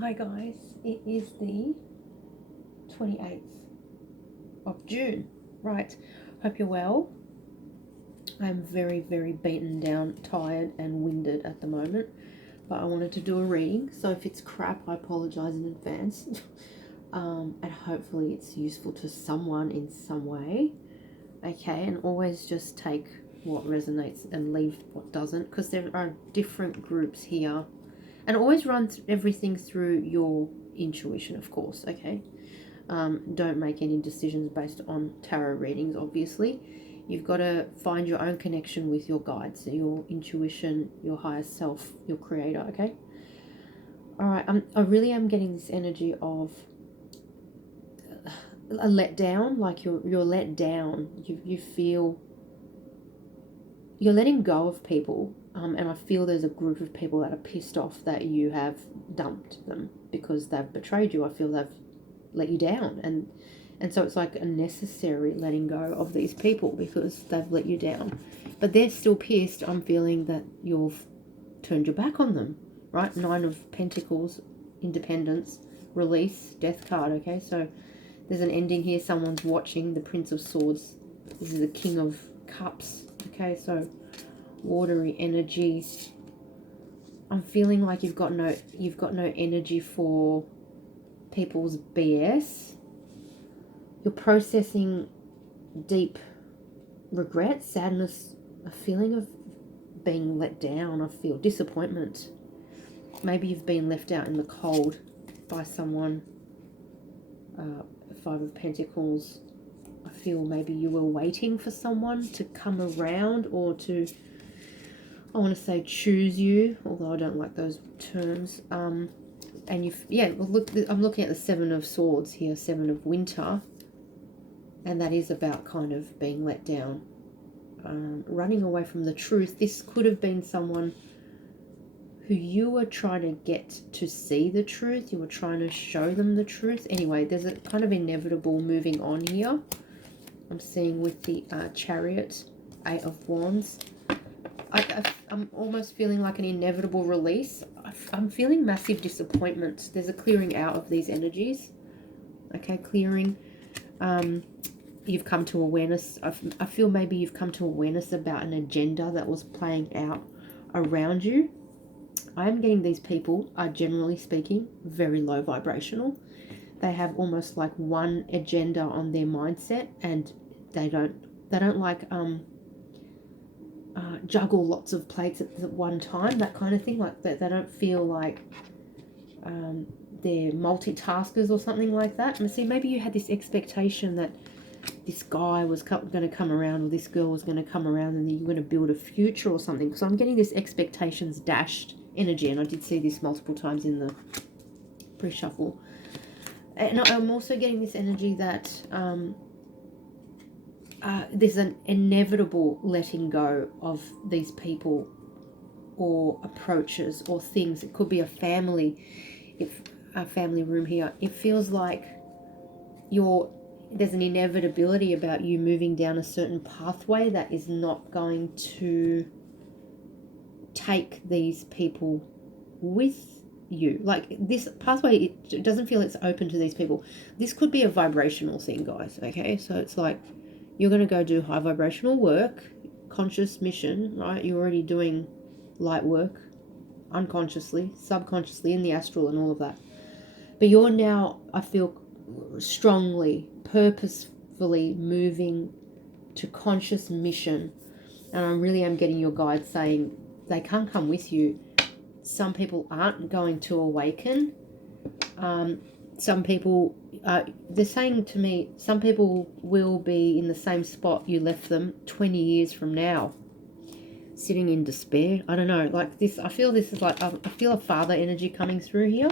Hi guys, it is the 28th of June. Right, hope you're well. I'm very, very beaten down, tired and winded at the moment, but I wanted to do a reading, so if it's crap, I apologise in advance. And hopefully it's useful to someone in some way. Okay, and always just take what resonates and leave what doesn't, because there are different groups here. And always run everything through your intuition, of course, okay? Don't make any decisions based on tarot readings, obviously. You've got to find your own connection with your guides, your intuition, your higher self, your creator, okay? All right, I really am getting this energy of a letdown, like you're let down. You feel you're letting go of people, and I feel there's a group of people that are pissed off that you have dumped them because they've betrayed you. I feel they've let you down, and so it's like a necessary letting go of these people because they've let you down, but they're still pissed. I'm feeling that you've turned your back on them, right? 9 of Pentacles, independence, release, death card, okay? So there's an ending here. Someone's watching. The Prince of Swords. This is the King of Cups. Okay, so watery energy. I'm feeling like you've got no energy for people's BS. You're processing deep regret, sadness, a feeling of being let down. I feel disappointment. Maybe you've been left out in the cold by someone. 5 of Pentacles. I feel maybe you were waiting for someone to come around or to, I want to say, choose you, although I don't like those terms. And well, look, I'm looking at the 7 of Swords here, 7 of Winter, and that is about kind of being let down, running away from the truth. This could have been someone who you were trying to get to see the truth. You were trying to show them the truth. Anyway, there's a kind of inevitable moving on here. I'm seeing with the Chariot, 8 of Wands. I'm almost feeling like an inevitable release. I'm feeling massive disappointment. There's a clearing out of these energies. Okay, clearing. You've come to awareness. I feel maybe you've come to awareness about an agenda that was playing out around you. I'm getting these people are, generally speaking, very low vibrational. They have almost like one agenda on their mindset, and they don't like juggle lots of plates at one time, that kind of thing. Like that, they don't feel like they're multitaskers or something like that. And see, maybe you had this expectation that this guy was going to come around, or this girl was going to come around, and then you're going to build a future or something. So I'm getting this expectations dashed energy, and I did see this multiple times in the pre-shuffle. And I'm also getting this energy that there's an inevitable letting go of these people or approaches or things. It could be a family, if a family room here. It feels like there's an inevitability about you moving down a certain pathway that is not going to take these people with you. Like this pathway, it doesn't feel it's open to these people. This could be a vibrational thing, guys, okay? So it's like you're going to go do high vibrational work, conscious mission, right? You're already doing light work unconsciously, subconsciously, in the astral and all of that. But you're now, I feel strongly, purposefully moving to conscious mission. And I really am getting your guides saying they can't come with you. Some people aren't going to awaken. Some people, they're saying to me, some people will be in the same spot you left them 20 years from now, sitting in despair. I don't know, like this, I feel this is like, I feel a father energy coming through here.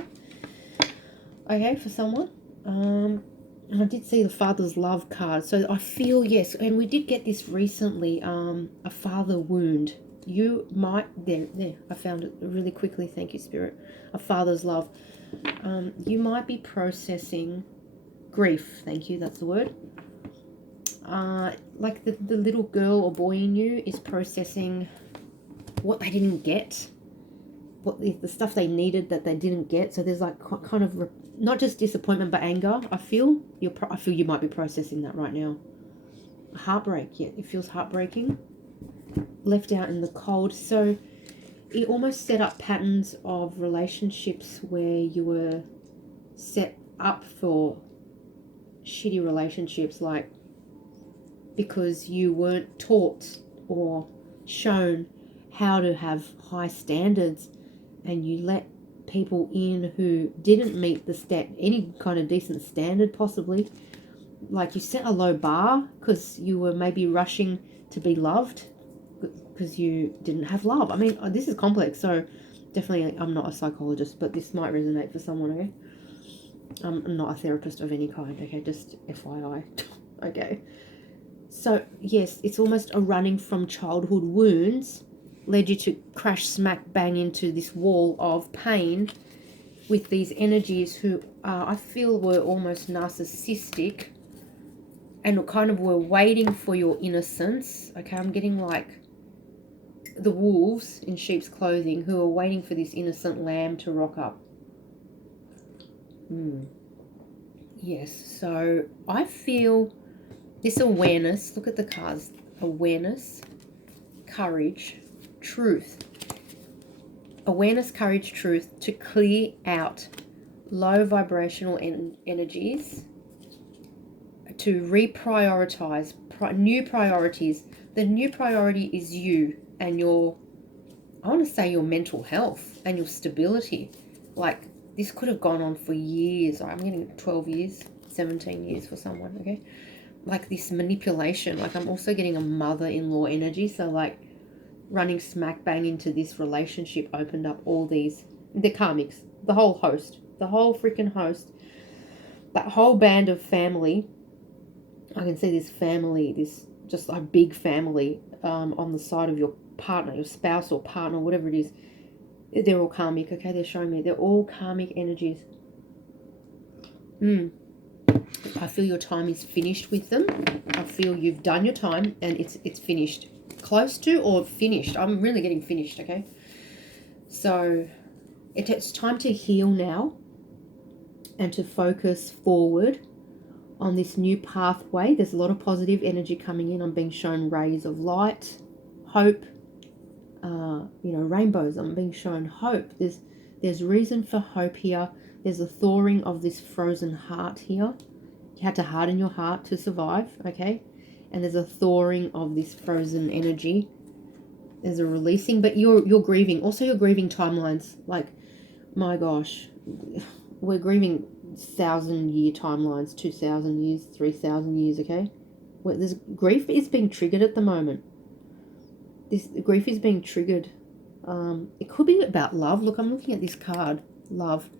Okay, for someone. I did see the father's love card. So I feel, yes, and we did get this recently, a father wound. You might, there, I found it really quickly. Thank you, Spirit. A father's love. You might be processing grief. Thank you, that's the word. Like the little girl or boy in you is processing what they didn't get. what the stuff they needed that they didn't get. So there's like kind of not just disappointment but anger. I feel you might be processing that right now. Heartbreak, yeah, it feels heartbreaking. Left out in the cold. So it almost set up patterns of relationships where you were set up for shitty relationships, like because you weren't taught or shown how to have high standards, and you let people in who didn't meet any kind of decent standard, possibly. Like you set a low bar because you were maybe rushing to be loved because you didn't have love. I mean, this is complex, so definitely I'm not a psychologist, but this might resonate for someone, okay? I'm not a therapist of any kind, okay? Just FYI, okay? So, yes, it's almost a running from childhood wounds led you to crash smack bang into this wall of pain with these energies who I feel were almost narcissistic and kind of were waiting for your innocence. Okay, I'm getting like the wolves in sheep's clothing who are waiting for this innocent lamb to rock up. Yes, so I feel this awareness, look at the cards, awareness, courage, truth. Awareness, courage, truth, to clear out low vibrational energies, to reprioritize new priorities. The new priority is you and I want to say your mental health and your stability. Like, this could have gone on for years. I'm getting 12 years, 17 years for someone, okay? Like this manipulation. Like, I'm also getting a mother-in-law energy. So like running smack bang into this relationship opened up all these, the karmics, the whole freaking host, that whole band of family. I can see this family, this just a big family on the side of your partner, your spouse or partner, whatever it is. They're all karmic, okay? They're showing me they're all karmic energies. I feel your time is finished with them. I feel you've done your time and it's finished. Close to or finished. I'm really getting finished, okay? So it's time to heal now and to focus forward on this new pathway. There's a lot of positive energy coming in. I'm being shown rays of light, hope, rainbows. I'm being shown hope. There's reason for hope here. There's a thawing of this frozen heart here. You had to harden your heart to survive, okay? And there's a thawing of this frozen energy. There's a releasing, but you're grieving. Also, you're grieving timelines. Like, my gosh, we're grieving 1,000-year timelines, 2,000 years, 3,000 years, okay? There's grief is being triggered at the moment. This grief is being triggered. It could be about love. Look, I'm looking at this card, love.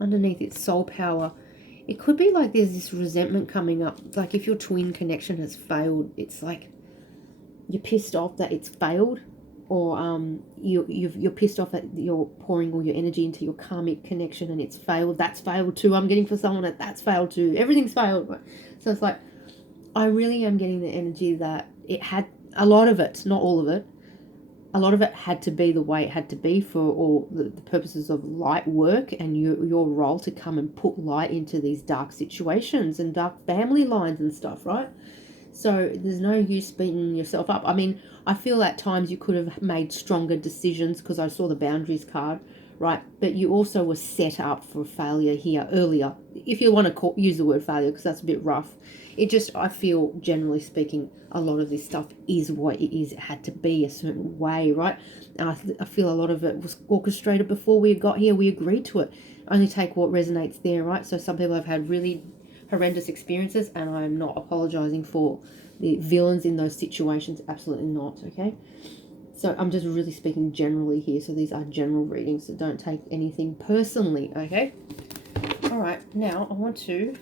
Underneath it's soul power. It could be like there's this resentment coming up. Like if your twin connection has failed, it's like you're pissed off that it's failed, or you're pissed off that you're pouring all your energy into your karmic connection and it's failed. That's failed too. I'm getting for someone that's failed too. Everything's failed. So it's like I really am getting the energy that it had a lot of it, not all of it. A lot of it had to be the way it had to be for all the purposes of light work and your role to come and put light into these dark situations and dark family lines and stuff, right? So there's no use beating yourself up. I mean, I feel at times you could have made stronger decisions because I saw the boundaries card, right? But you also were set up for failure here earlier, if you want to use the word failure, because that's a bit rough. It just, I feel, generally speaking, a lot of this stuff is what it is. It had to be a certain way, right? And I feel a lot of it was orchestrated before we got here. We agreed to it. Only take what resonates there, right? So some people have had really horrendous experiences, and I'm not apologizing for the villains in those situations. Absolutely not, okay? So I'm just really speaking generally here. So these are general readings, so don't take anything personally, okay? All right, now I want to...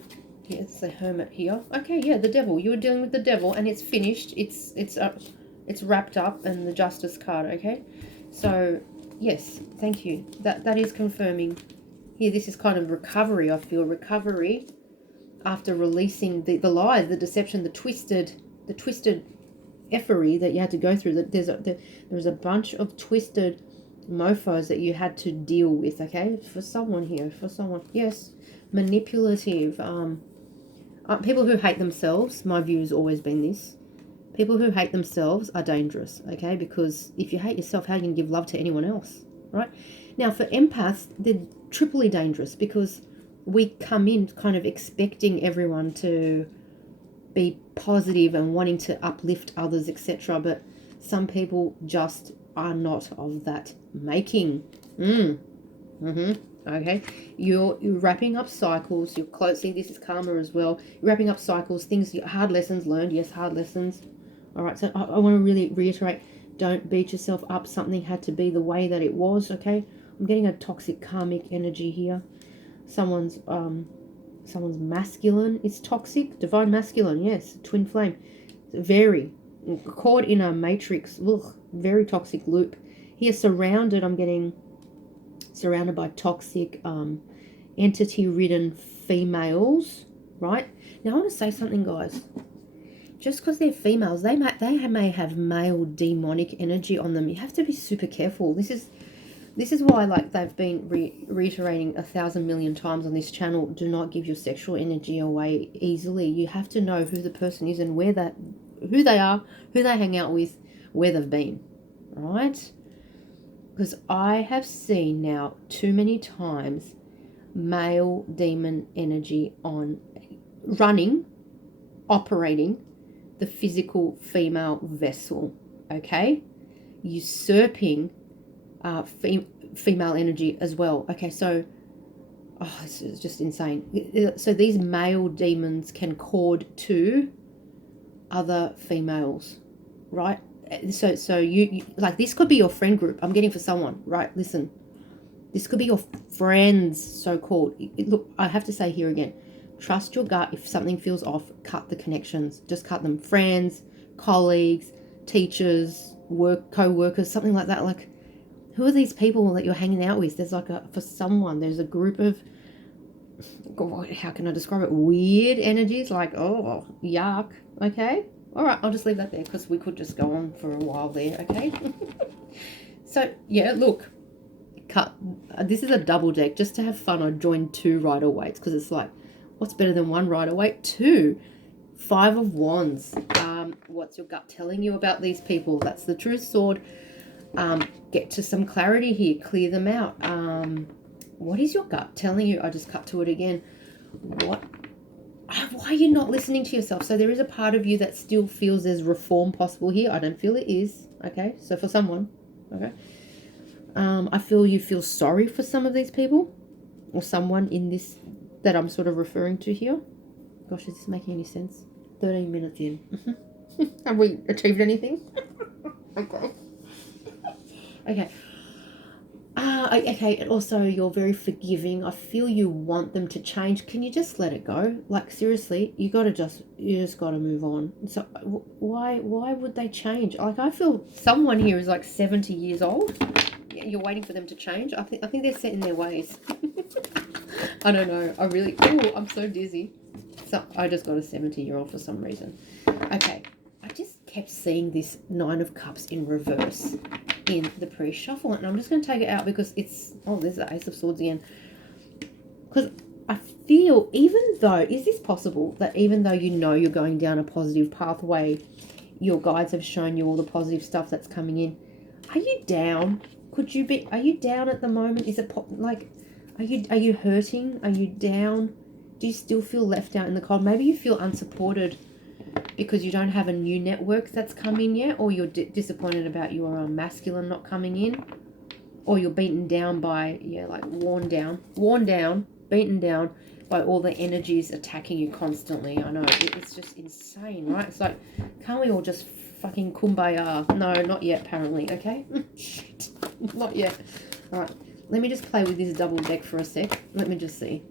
Yeah, it's the Hermit here. Okay, yeah, the Devil. You were dealing with the Devil, and it's finished. It's wrapped up, and the Justice card. Okay, so yes, thank you. That is confirming here. This is kind of recovery. I feel recovery after releasing the lies, the deception, the twisted effery that you had to go through. That there's a bunch of twisted mofos that you had to deal with, okay? For someone here, for someone. Yes, manipulative. People who hate themselves, my view has always been this. People who hate themselves are dangerous, okay? Because if you hate yourself, how are you going to give love to anyone else, right? Now, for empaths, they're triply dangerous because we come in kind of expecting everyone to be positive and wanting to uplift others, etc. But some people just are not of that making. Okay, you're wrapping up cycles. You're closing. This is karma as well. You're wrapping up cycles, things, hard lessons learned. Yes, hard lessons. All right, so I want to really reiterate, don't beat yourself up. Something had to be the way that it was, okay? I'm getting a toxic karmic energy here. Someone's masculine is toxic. Divine masculine, yes. Twin flame. Very. Caught in a matrix. Ugh, very toxic loop. Here surrounded, I'm getting surrounded by toxic, entity-ridden females, right? Now I want to say something, guys. Just because they're females, they may have male demonic energy on them. You have to be super careful. This is why, like they've been reiterating 1,000 million times on this channel, do not give your sexual energy away easily. You have to know who the person is and who they are, who they hang out with, where they've been, right? Because I have seen now too many times male demon energy on operating the physical female vessel, okay? Usurping female energy as well. Okay, so this is just insane. So these male demons can cord to other females, right? So you like, this could be your friend group. I'm getting for someone, right? Listen, this could be your friends, so-called. Look, I have to say here again, trust your gut. If something feels off, cut the connections. Just cut them. Friends, colleagues, teachers, co-workers, something like that. Like, who are these people that you're hanging out with? There's like there's a group of, how can I describe it? Weird energies, like, oh, yuck. Okay. All right. I'll just leave that there because we could just go on for a while there. Okay. So yeah, look, this is a double deck. Just to have fun, I joined 2 Rider-Waites because it's like, what's better than 1 Rider-Waite? 2. 5 of Wands. What's your gut telling you about these people? That's the Truth Sword. Get to some clarity here. Clear them out. What is your gut telling you? I just cut to it again. Why are you not listening to yourself? So there is a part of you that still feels there's reform possible here. I don't feel it is. Okay, so for someone, okay. I feel you feel sorry for some of these people or someone in this that I'm sort of referring to here. Gosh, is this making any sense? 13 minutes in. Have we achieved anything? Okay. Okay. Okay, and also you're very forgiving. I feel you want them to change. Can you just let it go? Like, seriously, you just got to move on. So why would they change? Like, I feel someone here is like 70 years old. You're waiting for them to change. I think they're set in their ways. I don't know. I'm so dizzy. So I just got a 70-year-old for some reason. Okay. I just kept seeing this 9 of Cups in reverse in the pre-shuffle, and I'm just going to take it out because there's the Ace of Swords again. Because I feel, is this possible that even though you know you're going down a positive pathway, your guides have shown you all the positive stuff that's coming in? Are you down? Are you down at the moment? Is it like, are you hurting? Are you down? Do you still feel left out in the cold? Maybe you feel unsupported because you don't have a new network that's come in yet, or you're disappointed about your masculine not coming in, or you're beaten down by, worn down, beaten down by all the energies attacking you constantly. I know, it's just insane, right? It's like, can't we all just fucking kumbaya? No, not yet, apparently, okay? Shit, not yet. All right, let me just play with this double deck for a sec. Let me just see.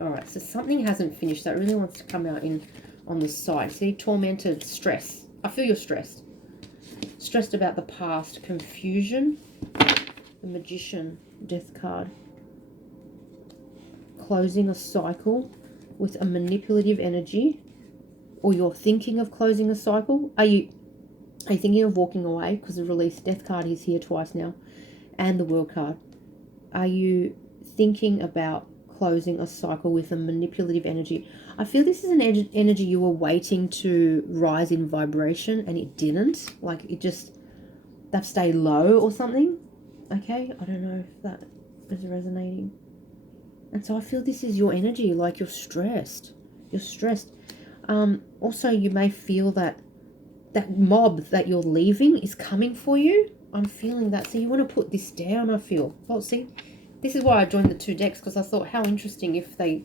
All right, so something hasn't finished that really wants to come out on the side. See, tormented, stress. I feel you're stressed. Stressed about the past, confusion, the Magician, Death card. Closing a cycle with a manipulative energy, or you're thinking of closing a cycle. Are you thinking of walking away? Because the release Death card is here twice now. and the World card. Are you thinking about closing a cycle with a manipulative energy? I feel this is an energy you were waiting to rise in vibration and it didn't. Like it just, they've stayed low or something. Okay, I don't know if that is resonating. And so I feel this is your energy, like you're stressed. You're stressed. Also, you may feel that that mob that you're leaving is coming for you. I'm feeling that. So you want to put this down, I feel. Well, see, this is why I joined the 2 decks, because I thought how interesting if they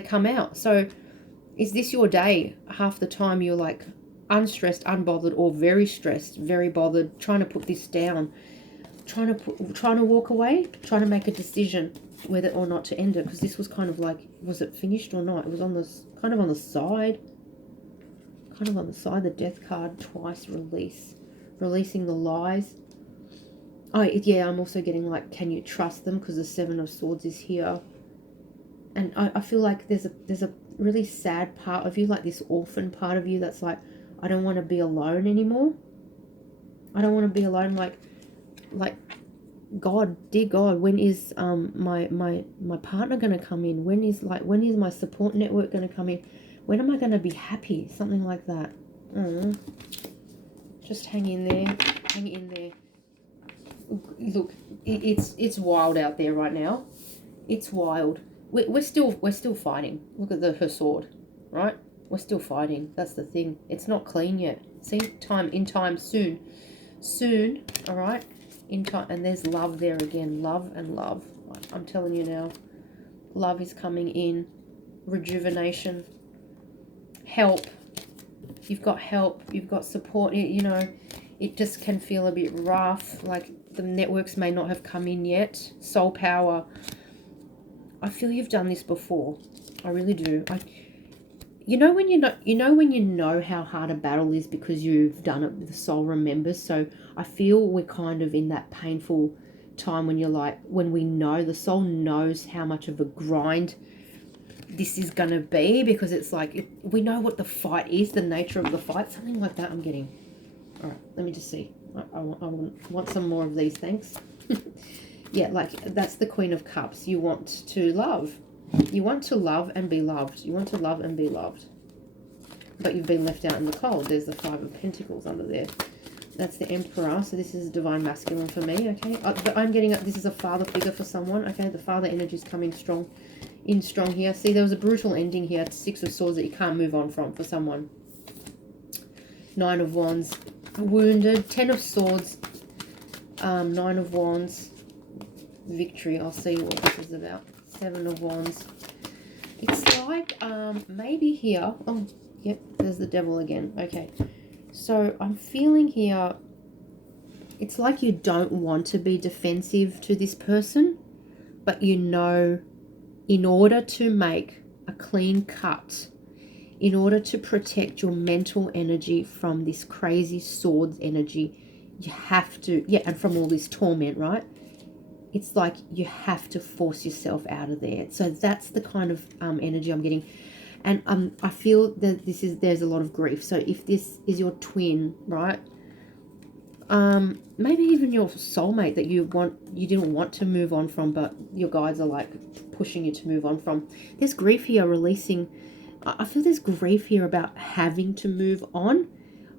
come out. So is this your day? Half the time you're like unstressed, unbothered, or very stressed, very bothered, trying to put this down, trying to walk away, trying to make a decision whether or not to end it, because this was kind of like, was it finished or not? It was on this kind of on the side. Kind of on the side, the death card twice, releasing the lies. Oh yeah, I'm also getting like, can you trust them? Because the 7 of Swords is here, and I feel like there's a really sad part of you, like this orphan part of you that's like, I don't want to be alone anymore. I don't want to be alone. Like God, dear God, when is my partner going to come in? When is my support network going to come in? When am I going to be happy? Something like that. Just hang in there. Hang in there. Look, it's wild out there right now. It's wild. We're still fighting. Look at her sword, right? We're still fighting. That's the thing. It's not clean yet. See, in time, soon. All right. In time, and there's love there again. Love and love. I'm telling you now, love is coming in. Rejuvenation. Help. You've got help. You've got support. It just can feel a bit rough. Like the networks may not have come in yet. Soul power. I feel you've done this before. I really do. When you know how hard a battle is because you've done it. The soul remembers. So I feel we're kind of in that painful time when we know, the soul knows how much of a grind this is going to be, because it's like, we know what the fight is, the nature of the fight, something like that I'm getting. All right, let me just see. I want some more of these, thanks. Yeah, like that's the Queen of Cups. You want to love. You want to love and be loved. You want to love and be loved. But you've been left out in the cold. There's the 5 of Pentacles under there. That's the Emperor. So this is Divine Masculine for me, okay? But I'm getting this is a father figure for someone, okay? The father energy is coming strong here. See, there was a brutal ending here. 6 of Swords that you can't move on from for someone. 9 of Wands. Wounded. 10 of Swords. 9 of Wands. Victory. I'll see what this is about. 7 of Wands. It's like maybe here. Oh, yep, there's the Devil again. Okay. So I'm feeling here, it's like you don't want to be defensive to this person, but in order to make a clean cut, in order to protect your mental energy from this crazy Swords energy, you have to, and from all this torment, right? It's like you have to force yourself out of there. So that's the kind of energy I'm getting. And I feel that there's a lot of grief. So if this is your twin, right? Maybe even your soulmate that you didn't want to move on from, but your guides are like pushing you to move on from. There's grief here releasing. I feel there's grief here about having to move on.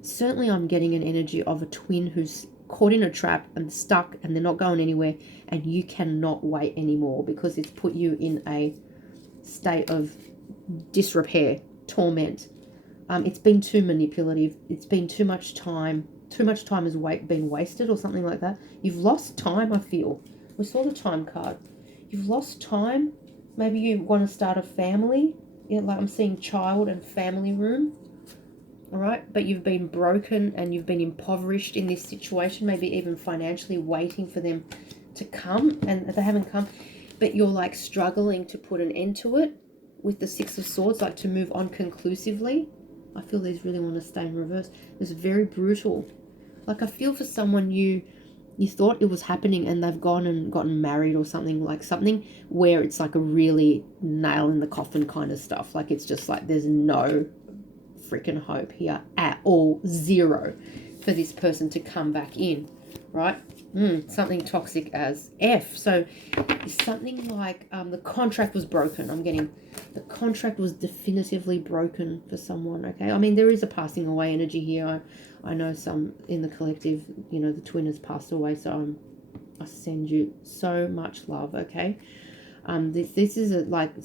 Certainly I'm getting an energy of a twin who's caught in a trap and stuck and they're not going anywhere, and you cannot wait anymore because it's put you in a state of disrepair, torment. It's been too manipulative. It's been too much time. Too much time has been wasted or something like that. You've lost time, I feel. We saw the time card. You've lost time. Maybe you want to start a family. Yeah, like I'm seeing child and family room. All right, but you've been broken and you've been impoverished in this situation, maybe even financially waiting for them to come, and they haven't come, but you're like struggling to put an end to it with the 6 of Swords, like to move on conclusively. I feel these really want to stay in reverse. It's very brutal. Like I feel for someone you thought it was happening and they've gone and gotten married or something, like something where it's like a really nail in the coffin kind of stuff. Like it's just like there's no freaking hope here at all, zero, for this person to come back in, right? Something toxic as F. So it's something like the contract was broken. I'm getting the contract was definitively broken for someone. Okay, I mean there is a passing away energy here. I know some in the collective. You know the twin has passed away, so I send you so much love. Okay, this is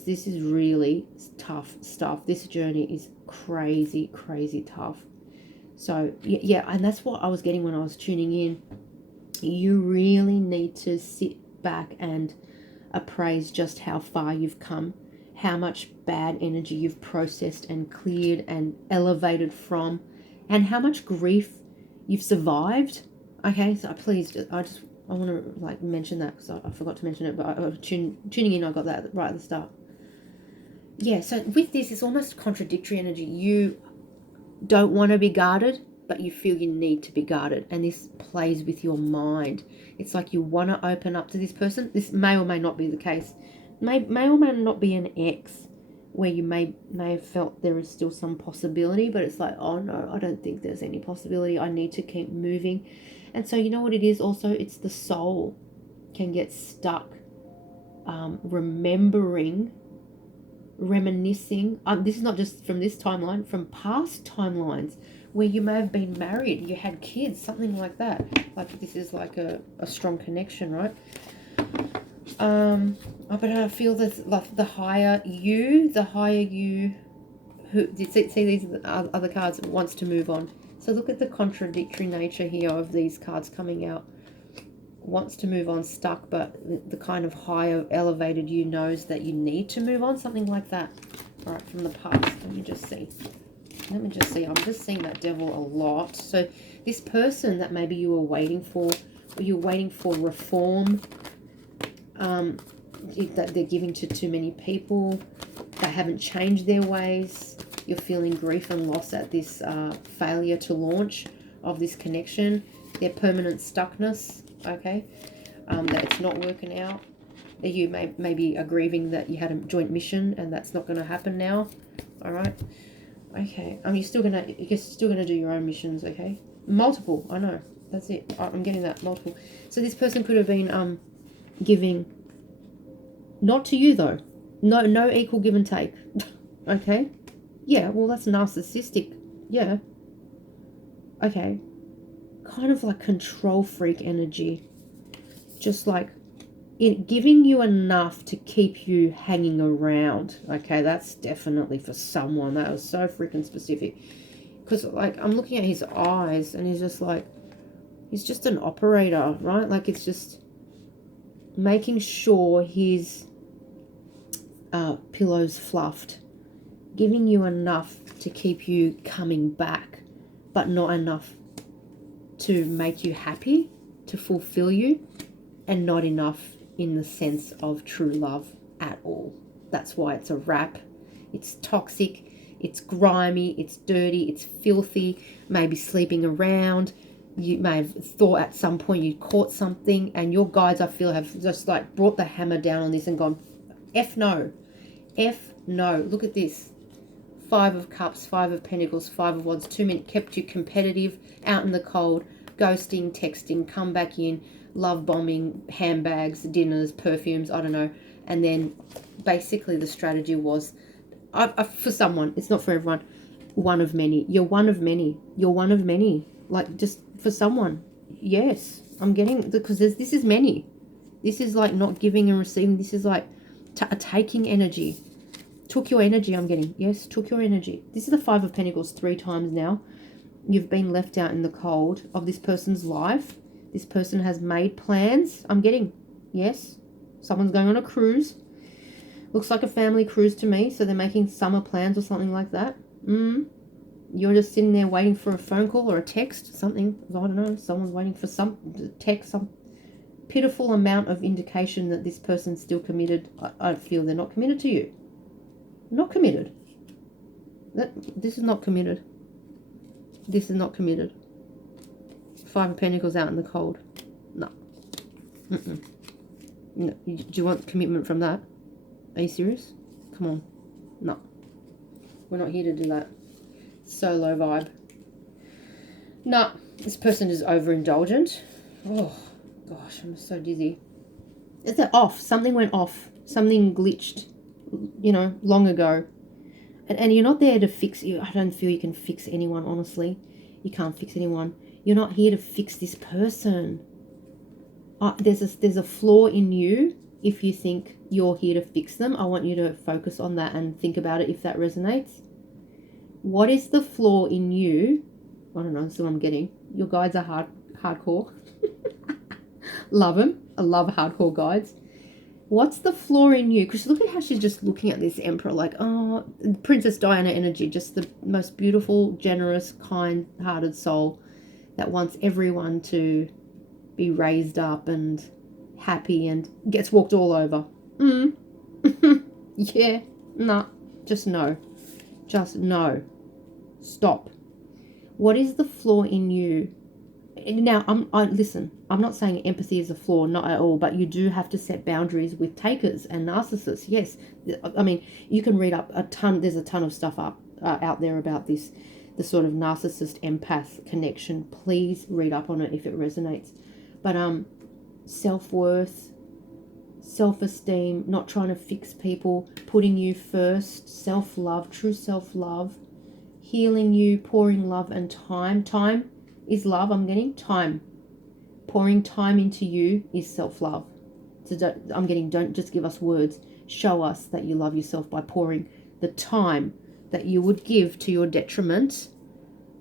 this is really tough stuff. This journey is crazy tough. So yeah, and that's what I was getting when I was tuning in. You really need to sit back and appraise just how far you've come, how much bad energy you've processed and cleared and elevated from, and how much grief you've survived. Okay, so please, I want to like mention that because I forgot to mention it, but tuning in, I got that right at the start. Yeah, so with this, it's almost contradictory energy. You don't want to be guarded, but you feel you need to be guarded, and this plays with your mind. It's like you want to open up to this person. This may or may not be the case. May or may not be an ex where you may have felt there is still some possibility, but it's like, oh no, I don't think there's any possibility. I need to keep moving. And so you know what it is also? It's the soul can get stuck reminiscing. This is not just from this timeline, from past timelines where you may have been married, you had kids, something like that. Like this is like a strong connection, right? But I feel that like the higher you who see these other cards wants to move on. So look at the contradictory nature here of these cards coming out. Wants to move on, stuck, but the kind of higher elevated you knows that you need to move on, something like that. All right, from the past. Let me just see. I'm just seeing that devil a lot. So this person that maybe you were waiting for, or you're waiting for reform, that they're giving to too many people, they haven't changed their ways. You're feeling grief and loss at this failure to launch of this connection, their permanent stuckness. Okay, that it's not working out. You maybe are grieving that you had a joint mission and that's not going to happen now. All right. Okay. You're still gonna do your own missions. Okay. Multiple. I know. That's it. I'm getting that multiple. So this person could have been giving, not to you though. No equal give and take. Okay. Yeah. Well, that's narcissistic. Yeah. Okay. Kind of like control freak energy, just like it giving you enough to keep you hanging around. Okay, that's definitely for someone. That was so freaking specific, because like I'm looking at his eyes and he's just an operator, right? Like it's just making sure his pillow's fluffed, giving you enough to keep you coming back, but not enough to make you happy, to fulfill you, and not enough in the sense of true love at all. That's why it's a wrap. It's toxic, it's grimy, it's dirty, it's filthy, maybe sleeping around. You may have thought at some point you caught something, and your guides, I feel, have just like brought the hammer down on this and gone, F no. F no. Look at this. 5 of Cups, 5 of Pentacles, 5 of Wands, 2 minutes, kept you competitive, out in the cold, ghosting, texting, come back in, love bombing, handbags, dinners, perfumes, I don't know. And then basically the strategy was, for someone, it's not for everyone, one of many. You're one of many. You're one of many. Like just for someone. Yes, I'm getting, because this is many. This is like not giving and receiving. This is like taking energy. Took your energy, I'm getting. Yes, took your energy. This is the 5 of Pentacles 3 times now. You've been left out in the cold of this person's life. This person has made plans. I'm getting. Yes, someone's going on a cruise. Looks like a family cruise to me. So they're making summer plans or something like that. You're just sitting there waiting for a phone call or a text. Something. I don't know. Someone's waiting for some text. Some pitiful amount of indication that this person's still committed. I feel they're not committed to you. Not committed. This is not committed. This is not committed. 5 of Pentacles out in the cold. No. No. Do you want commitment from that? Are you serious? Come on. No. We're not here to do that. So low vibe. No. This person is overindulgent. Oh. Gosh, I'm so dizzy. Is it off? Something went off. Something glitched, long ago. And you're not there to fix you. I don't feel you can fix anyone, honestly. You can't fix anyone. You're not here to fix this person. There's a flaw in you. If you think you're here to fix them, I want you to focus on that and think about it if that resonates. What is the flaw in you? I don't know, that's what I'm getting. Your guides are hardcore. Love them. I love hardcore guides. What's the flaw in you? Because look at how she's just looking at this emperor like, oh, Princess Diana energy, just the most beautiful, generous, kind-hearted soul that wants everyone to be raised up and happy and gets walked all over. Yeah, nah, just no. Just no. Stop. What is the flaw in you? Now, listen, I'm not saying empathy is a flaw, not at all, but you do have to set boundaries with takers and narcissists. Yes, I mean, you can read up there's a ton of stuff out there about this, the sort of narcissist empath connection. Please read up on it if it resonates. But self-worth, self-esteem, not trying to fix people, putting you first, self-love, true self-love, healing you, pouring love and time. Time is love. I'm getting time. Pouring time into you is self-love. So don't just give us words. Show us that you love yourself by pouring the time that you would give to your detriment.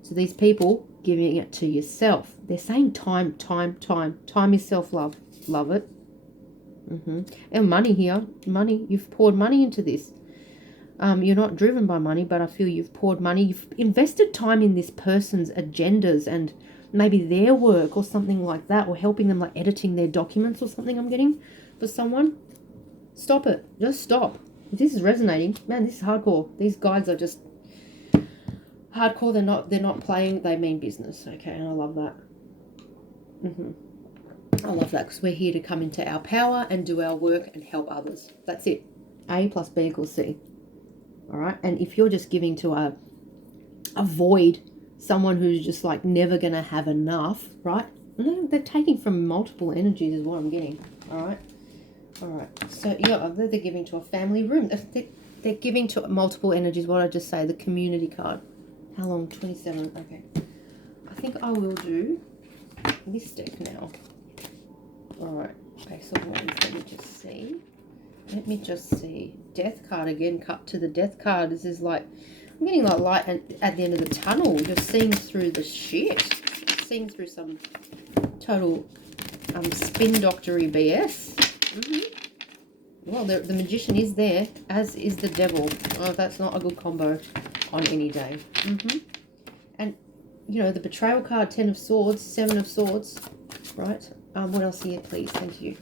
So these people giving it to yourself. They're saying time. Time is self-love. Love it. And money here. Money. You've poured money into this. You're not driven by money, but I feel you've poured money. You've invested time in this person's agendas and maybe their work or something like that, or helping them, like editing their documents or something. I'm getting for someone. Stop it. Just stop. If this is resonating, man, this is hardcore. These guides are just hardcore. They're not playing. They mean business. Okay, and I love that. I love that because we're here to come into our power and do our work and help others. That's it. A plus B equals C. All right. And if you're just giving to a void, someone who's just like never going to have enough, right? No, they're taking from multiple energies is what I'm getting. All right. So, yeah, they're giving to a family room. They're giving to multiple energies. What I just say, the community card. How long? 27. Okay. I think I will do this deck now. All right. Okay, so let me just see. Death card again, cut to the death card. This is like, I'm getting like light at the end of the tunnel. Just seeing through the shit. Seeing through some total spin doctory BS. Well, the magician is there, as is the devil. Oh, that's not a good combo on any day. And, the betrayal card, 10 of swords, 7 of swords, right? What else here, please? Thank you.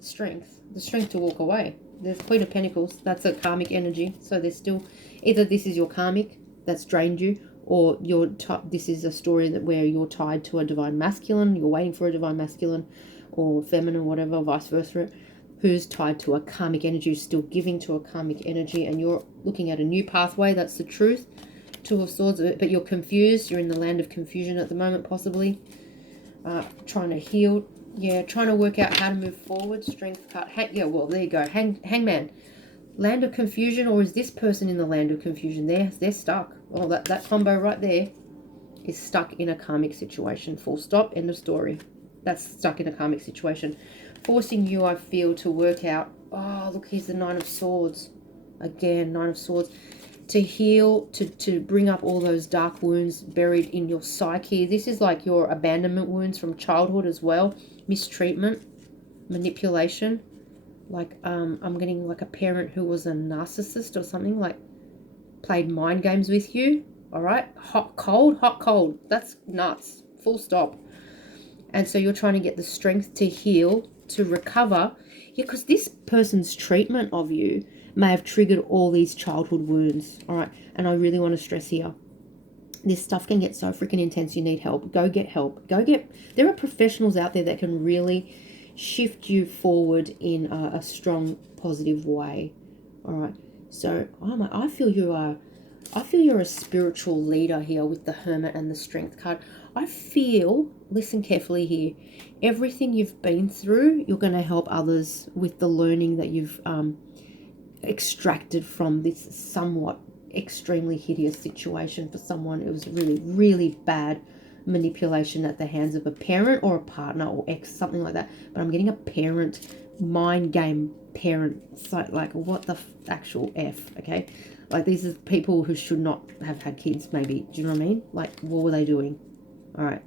Strength. The strength to walk away. There's Queen of Pentacles. That's a karmic energy. So there's still, either this is your karmic that's drained you, or this is a story where you're tied to a divine masculine, you're waiting for a divine masculine or feminine, whatever, vice versa, who's tied to a karmic energy, still giving to a karmic energy, and you're looking at a new pathway. That's the truth. 2 of Swords, but you're confused. You're in the land of confusion at the moment, possibly. Trying to heal. Yeah, trying to work out how to move forward. Strength card. Yeah, well, there you go. Hangman. Land of confusion, or is this person in the land of confusion? They're stuck. Oh, that combo right there is stuck in a karmic situation. Full stop. End of story. That's stuck in a karmic situation. Forcing you, I feel, to work out. Oh, look, here's the 9 of Swords. Again, 9 of Swords. To heal, to bring up all those dark wounds buried in your psyche. This is like your abandonment wounds from childhood as well. Mistreatment, manipulation. Like, I'm getting like a parent who was a narcissist or something, like played mind games with you. All right. Hot, cold. That's nuts. Full stop. And so you're trying to get the strength to heal, to recover. Yeah, because this person's treatment of you may have triggered all these childhood wounds. All right. And I really want to stress here, this stuff can get so freaking intense. You need help. Go get help. There are professionals out there that can really shift you forward in a strong, positive way. All right. So I feel you are I feel you're a spiritual leader here with the Hermit and the Strength card. I feel, listen carefully here, everything you've been through, you're going to help others with the learning that you've extracted from this somewhat extremely hideous situation for someone. It was really, really bad manipulation at the hands of a parent or a partner or ex, something like that. But I'm getting a parent, mind game parent. So, like, what the actual F, okay? Like, these are people who should not have had kids, maybe. Do you know what I mean? Like, what were they doing? All right.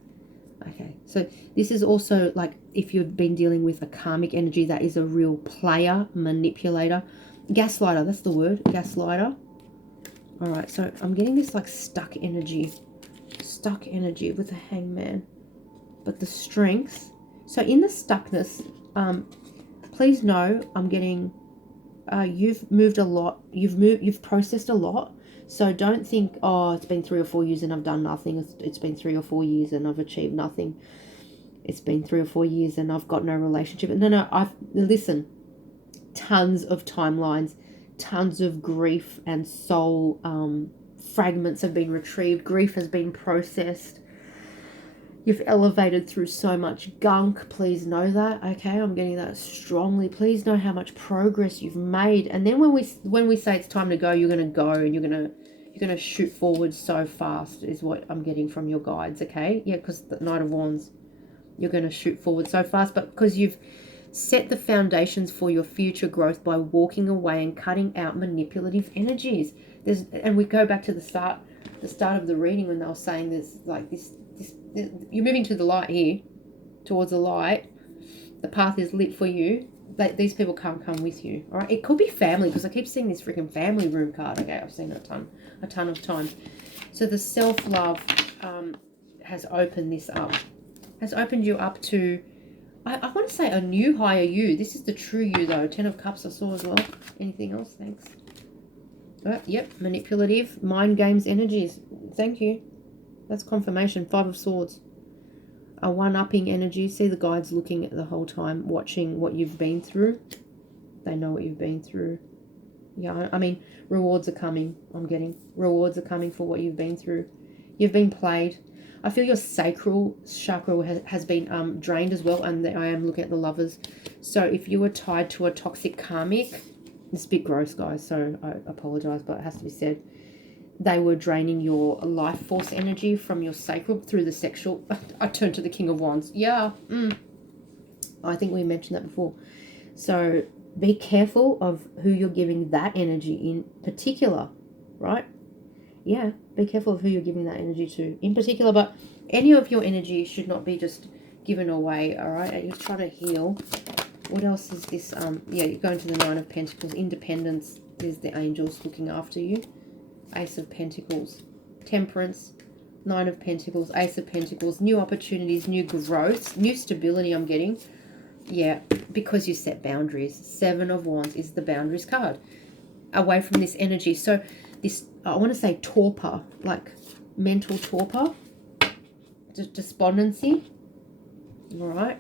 Okay. So this is also, like, if you've been dealing with a karmic energy that is a real player, manipulator, gaslighter, that's the word, gaslighter. All right. So I'm getting this, like, stuck energy with a hangman. But the strength. So in the stuckness, please know I'm getting... you've moved a lot. You've processed a lot. So don't think, oh, it's been 3 or 4 years and I've done nothing. It's been 3 or 4 years and I've achieved nothing. It's been 3 or 4 years and I've got no relationship. No, listen, tons of timelines, tons of grief and soul fragments have been retrieved. Grief has been processed. You've elevated through so much gunk. Please know that. Okay, I'm getting that strongly. Please know how much progress you've made. And then when we say it's time to go, you're going to go and you're going to shoot forward so fast is what I'm getting from your guides. Okay, yeah, because the Knight of Wands, you're going to shoot forward so fast, but because you've set the foundations for your future growth by walking away and cutting out manipulative energies. And we go back to the start of the reading when they were saying there's like this. You're moving to the light here, towards the light. The path is lit for you. These people can't come with you. All right. It could be family, because I keep seeing this freaking family room card. Okay, I've seen it a ton of times. So the self-love has opened this up. Has opened you up to, I want to say, a new higher you. This is the true you, though. 10 of Cups I saw as well. Anything else? Thanks. Yep. Manipulative, mind games, energies. Thank you. That's confirmation. 5 of Swords. A one-upping energy. See the guides looking at the whole time, watching what you've been through. They know what you've been through. Yeah, I mean, rewards are coming. I'm getting rewards are coming for what you've been through. You've been played. I feel your sacral chakra has been drained as well, and I am looking at the Lovers. So if you were tied to a toxic karmic, it's a bit gross, guys, so I apologize, but it has to be said. They were draining your life force energy from your sacral through the sexual. I turned to the King of Wands. Yeah. I think we mentioned that before. So be careful of who you're giving that energy in particular, right? Yeah, be careful of who you're giving that energy to in particular. But any of your energy should not be just given away, all right? And you're trying to heal. What else is this? Yeah, you're going to the 9 of Pentacles. Independence. There's the angels looking after you. Ace of Pentacles, Temperance, 9 of Pentacles, Ace of Pentacles, new opportunities, new growth, new stability I'm getting. Yeah, because you set boundaries. 7 of Wands is the boundaries card. Away from this energy. So this, I want to say torpor, like mental torpor, despondency. All right.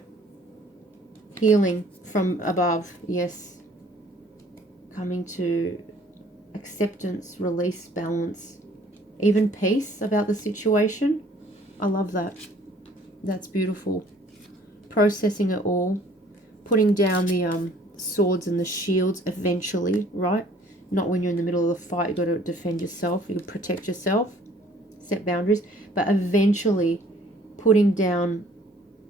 Healing from above. Yes. Coming to acceptance, release, balance, even peace about the situation. I love that. That's beautiful. Processing it all, putting down the swords and the shields eventually, right? Not when you're in the middle of the fight. You've got to defend yourself. You protect yourself, set boundaries, but eventually putting down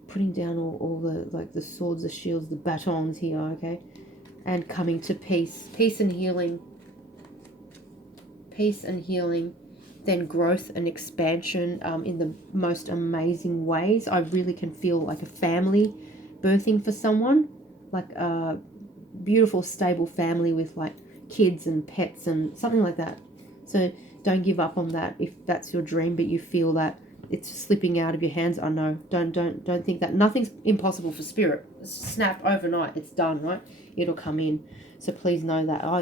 all the, like, the swords, the shields, the batons here, okay? And coming to peace and healing. Peace and healing, then growth and expansion in the most amazing ways. I really can feel like a family birthing for someone, like a beautiful, stable family with like kids and pets and something like that. So don't give up on that if that's your dream, but you feel that it's slipping out of your hands. I know. Don't think that. Nothing's impossible for spirit. Snap overnight. It's done, right? It'll come in. So please know that. Oh,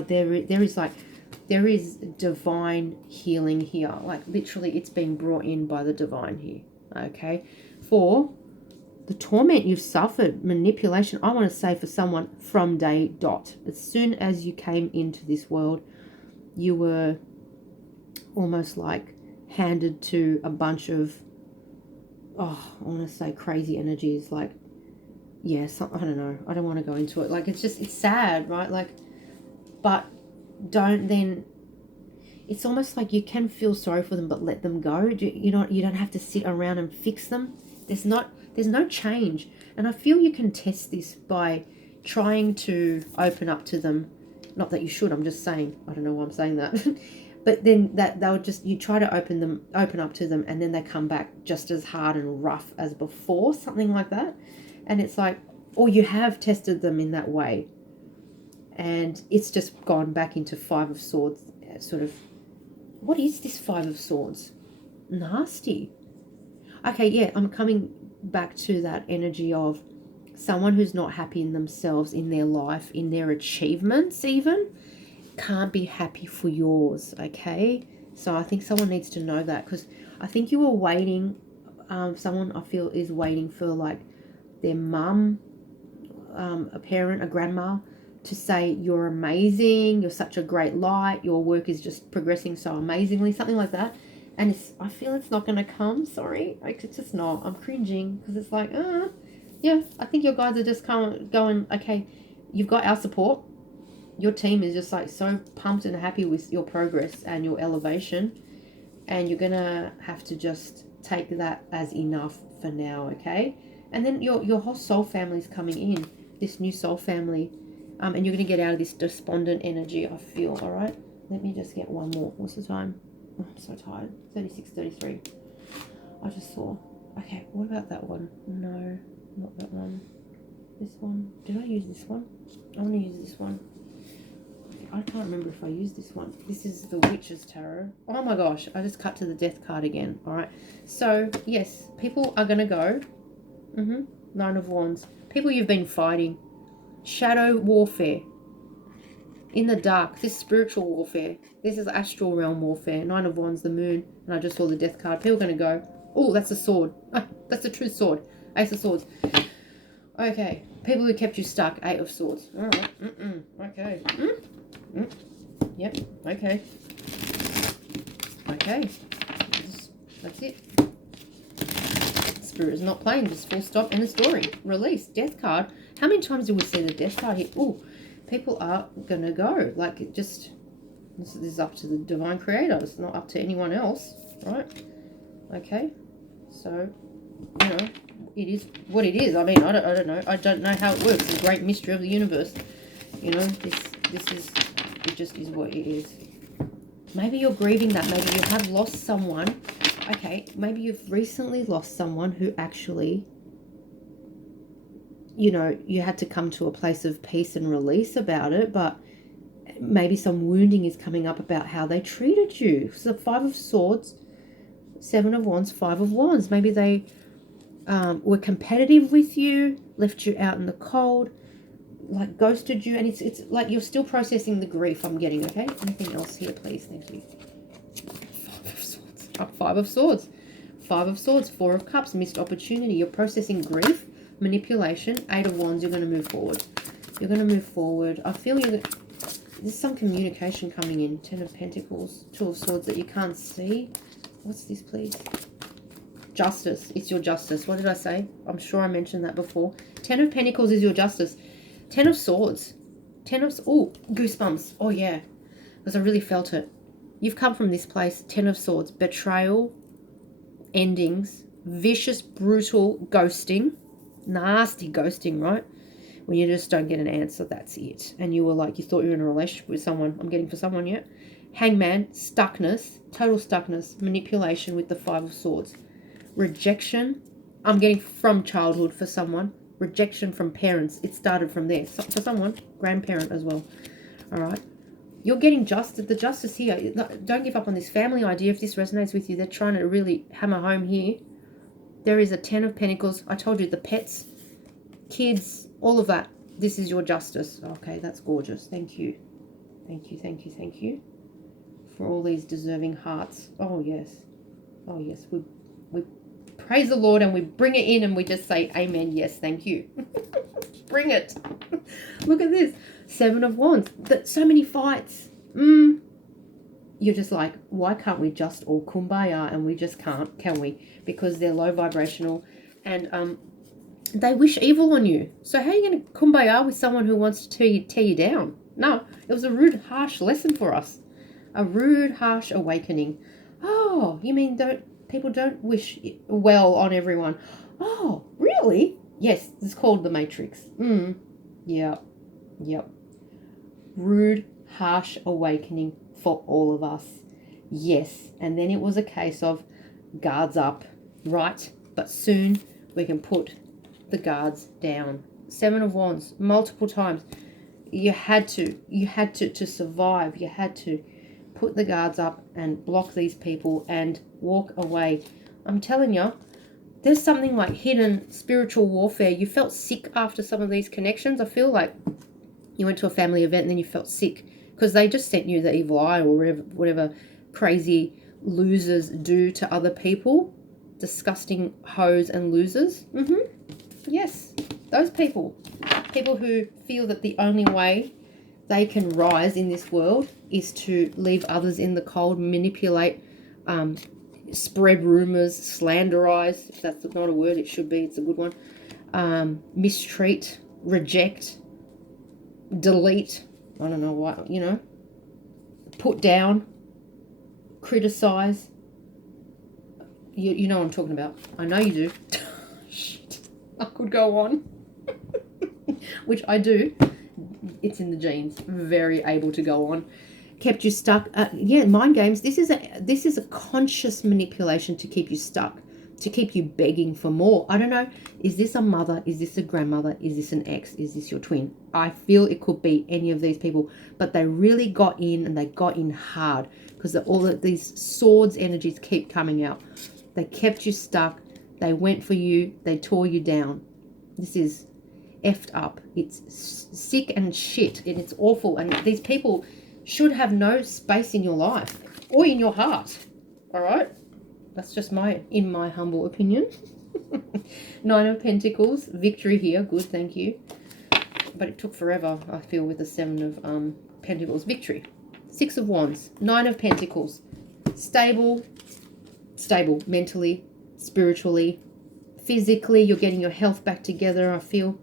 there is divine healing here. Like, literally, it's being brought in by the divine here. Okay? For the torment you've suffered, manipulation, I want to say for someone from day dot. As soon as you came into this world, you were almost like handed to a bunch of, I want to say crazy energies, like, yes, I don't know, I don't want to go into it, like, it's sad, right? Like, but don't then, it's almost like you can feel sorry for them, but let them go. You don't have to sit around and fix them. There's no change. And I feel you can test this by trying to open up to them. Not that you should, I'm just saying, I don't know why I'm saying that. But then you try to open up to them, and then they come back just as hard and rough as before, something like that. And it's like, or you have tested them in that way, and it's just gone back into Five of Swords, sort of. What is this Five of Swords? Nasty. Okay, yeah, I'm coming back to that energy of someone who's not happy in themselves, in their life, in their achievements even, can't be happy for yours, okay? So I think someone needs to know that, because I think you were waiting, someone I feel is waiting for like their mum, a parent, a grandma, to say you're amazing, you're such a great light, your work is just progressing so amazingly, something like that. And I feel it's not going to come, sorry. Like, it's just not. I'm cringing, because it's like, yeah, I think your guys are just kind of going, okay, you've got our support. Your team is just like so pumped and happy with your progress and your elevation. And you're going to have to just take that as enough for now, okay? And then your whole soul family is coming in, this new soul family. And you're going to get out of this despondent energy, I feel, all right? Let me just get one more. What's the time? Oh, I'm so tired. 36:33. I just saw. Okay, what about that one? No, not that one. This one. Did I use this one? I want to use this one. I can't remember if I used this one. This is the Witch's Tarot. Oh my gosh, I just cut to the Death card again. All right. So, yes, people are going to go. Nine of Wands. People you've been fighting. Shadow warfare. In the dark. This is spiritual warfare. This is astral realm warfare. Nine of Wands, the moon. And I just saw the Death card. People are going to go. Oh, that's a sword. That's the truth sword. Ace of Swords. Okay. People who kept you stuck. Eight of Swords. All right. Okay. Yep. Okay. Okay. That's it. Spirit is not playing. Just full stop. End of story. Release. Death card. How many times do we see the Death card here? Oh, people are going to go. Like, it just... This is up to the divine creator. It's not up to anyone else. Right? Okay. So, you know, it is what it is. I mean, I don't know. I don't know how it works. It's a great mystery of the universe. You know, this is... It just is what it is. Maybe you're grieving that. Maybe you have lost someone. Okay, maybe you've recently lost someone who actually... You know, you had to come to a place of peace and release about it, but maybe some wounding is coming up about how they treated you. So Five of Swords, Seven of Wands, Five of Wands. Maybe they were competitive with you, left you out in the cold, like ghosted you, and it's like you're still processing the grief I'm getting, okay? Anything else here, please? Thank you. Five of Swords. Five of Swords. Five of Swords, Four of Cups, missed opportunity. You're processing grief. Manipulation. Eight of Wands. You're going to move forward. You're going to move forward. I feel there's some communication coming in. Ten of Pentacles. Two of Swords that you can't see. What's this, please? Justice. It's your justice. What did I say? I'm sure I mentioned that before. Ten of Pentacles is your justice. Ten of Swords. Oh, goosebumps. Oh, yeah. Because I really felt it. You've come from this place. Ten of Swords. Betrayal. Endings. Vicious, brutal ghosting. Nasty ghosting, right? When you just don't get an answer, that's it. And you were like, you thought you were in a relationship with someone. I'm getting for someone, yeah? Hangman, stuckness, total stuckness, manipulation with the Five of Swords. Rejection, I'm getting from childhood for someone. Rejection from parents, it started from there. So, for someone, grandparent as well. All right? You're getting the justice here. Don't give up on this family idea. If this resonates with you, they're trying to really hammer home here. There is a Ten of Pentacles. I told you, the pets, kids, all of that. This is your justice. Okay, that's gorgeous. Thank you. Thank you, thank you, thank you. For all these deserving hearts. Oh, yes. Oh, yes. We praise the Lord and we bring it in and we just say, amen. Yes, thank you. Bring it. Look at this. Seven of Wands. So many fights. you're just like, why can't we just all kumbaya? And we just can't, can we? Because they're low vibrational, and they wish evil on you. So how are you going to kumbaya with someone who wants to tear you down? No, it was a rude, harsh lesson for us. A rude, harsh awakening. Oh, you mean people don't wish well on everyone? Oh, really? Yes, it's called the Matrix. Yeah, yep. Rude, harsh awakening for all of us. Yes, and then it was a case of guards up, right? But soon we can put the guards down. 7 of Wands, multiple times. You had to survive. You had to put the guards up and block these people and walk away. I'm telling you, there's something like hidden spiritual warfare. You felt sick after some of these connections. I feel like you went to a family event and then you felt sick because they just sent you the evil eye or whatever crazy losers do to other people. Disgusting hoes and losers. Yes, those people who feel that the only way they can rise in this world is to leave others in the cold, manipulate, spread rumors, slanderize. If that's not a word, it should be. It's a good one. Mistreat, reject, delete. I don't know what, put down, criticize. You know what I'm talking about. I know you do. Shit. I could go on. Which I do. It's in the genes. Very able to go on. Kept you stuck. Mind games. This is a conscious manipulation to keep you stuck, to keep you begging for more. I don't know. Is this a mother? Is this a grandmother? Is this an ex? Is this your twin? I feel it could be any of these people, but they really got in, and they got in hard because all of these swords energies keep coming out. They kept you stuck. They went for you. They tore you down. This is effed up. It's sick and shit, and it's awful. And these people should have no space in your life or in your heart. All right? That's just in my humble opinion. 9 of Pentacles. Victory here. Good, thank you. But it took forever, I feel, with the 7 of Pentacles. Victory. 6 of Wands. 9 of Pentacles. Stable mentally, spiritually, physically. You're getting your health back together. I feel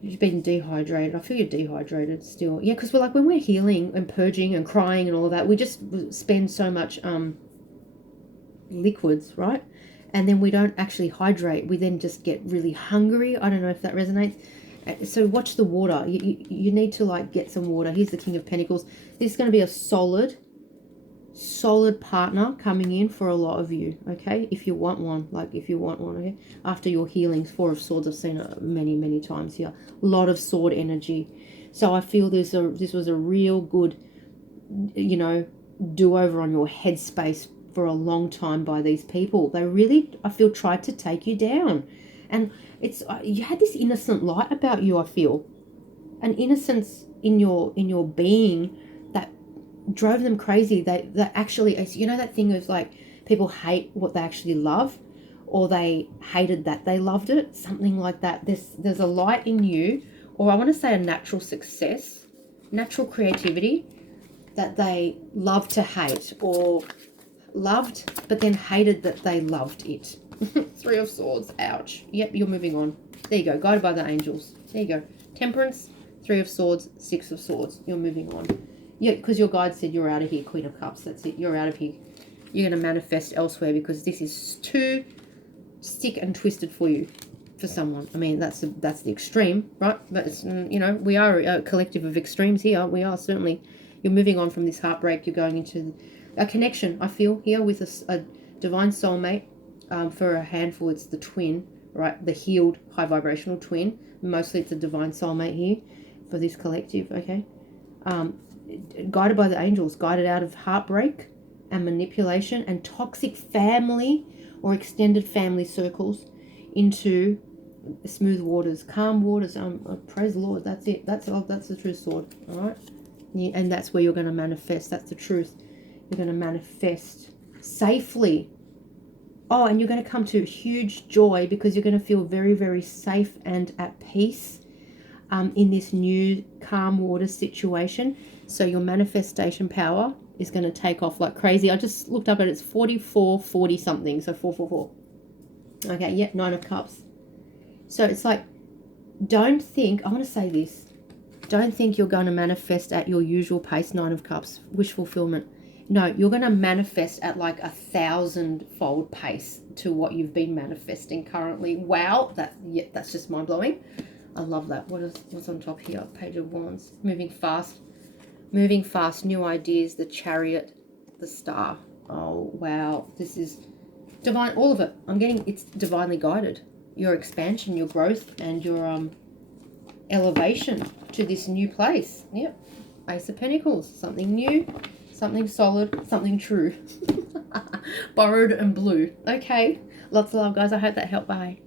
you've been dehydrated. I feel you're dehydrated still. Yeah, because when we're healing and purging and crying and all of that, we just spend so much liquids, right? And then we don't actually hydrate. We then just get really hungry. I don't know if that resonates. So watch the water. You need to get some water. Here's the King of Pentacles. This is going to be a solid partner coming in for a lot of you, okay? If you want one, okay? After your healings. 4 of Swords, I've seen it many times here. A lot of sword energy. So I feel this was a real good, do-over on your headspace for a long time by these people. They really, I feel, tried to take you down. And you had this innocent light about you, I feel. An innocence in your being that drove them crazy. They actually, that thing of people hate what they actually love, or they hated that they loved it, something like that. There's a light in you, or I want to say a natural success, natural creativity that they love to hate, or loved but then hated that they loved it. 3 of Swords. Ouch. Yep, you're moving on. There you go. Guided by the angels. There you go. Temperance, 3 of Swords, 6 of Swords. You're moving on. Yeah, because your guide said you're out of here. Queen of Cups. That's it. You're out of here. You're going to manifest elsewhere because this is too sick and twisted for you, for someone. I mean, that's the extreme, right? But it's, we are a collective of extremes here. We are certainly. You're moving on from this heartbreak. You're going into a connection, I feel, here with a divine soulmate. For a handful, it's the twin, right? The healed, high vibrational twin. Mostly it's a divine soulmate here for this collective, okay? Guided by the angels, guided out of heartbreak and manipulation and toxic family or extended family circles into smooth waters, calm waters. Praise the Lord. That's it. That's the true sword, all right? Yeah, and that's where you're going to manifest. That's the truth. You're going to manifest safely. Oh, and you're going to come to huge joy because you're going to feel very, very safe and at peace in this new calm water situation. So your manifestation power is going to take off like crazy. I just looked up and it's 4440 something, so 444. Okay, yeah, 9 of Cups. So it's like, don't think, I want to say this, don't think you're going to manifest at your usual pace, 9 of Cups, wish fulfillment. No, you're going to manifest at like 1,000-fold pace to what you've been manifesting currently. Wow, that's just mind-blowing. I love that. What's on top here? Page of Wands. Moving fast, new ideas, the Chariot, the Star. Oh, wow. This is divine, all of it. I'm getting, it's divinely guided. Your expansion, your growth, and your elevation to this new place. Yep. Ace of Pentacles. Something new, something solid, something true. Borrowed and blue. Okay. Lots of love, guys. I hope that helped. Bye.